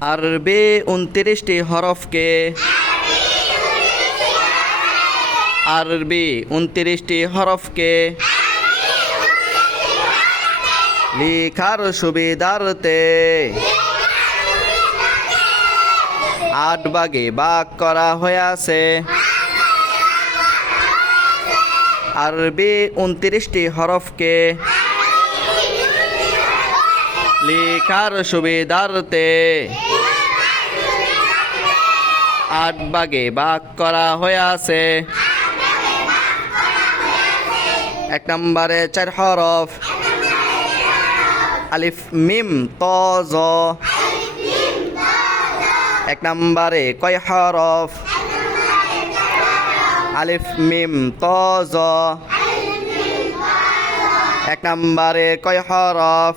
আরবি 29টি হরফকে আরবি 29টি হরফকে লিখার সুবিধার্থে 8 ভাগে ভাগ করা হয়েছে। আরবি 29টি হরফকে লিখার সুবিধার্থে 8 ভাগে ভাগ করা হয়েছে। 1 নম্বরে 4 হরফ আলিফ মিম ত জ। 1 নম্বরে কয় হরফ আলিফ মিম ত জ। 1 নম্বরে কয় হরফ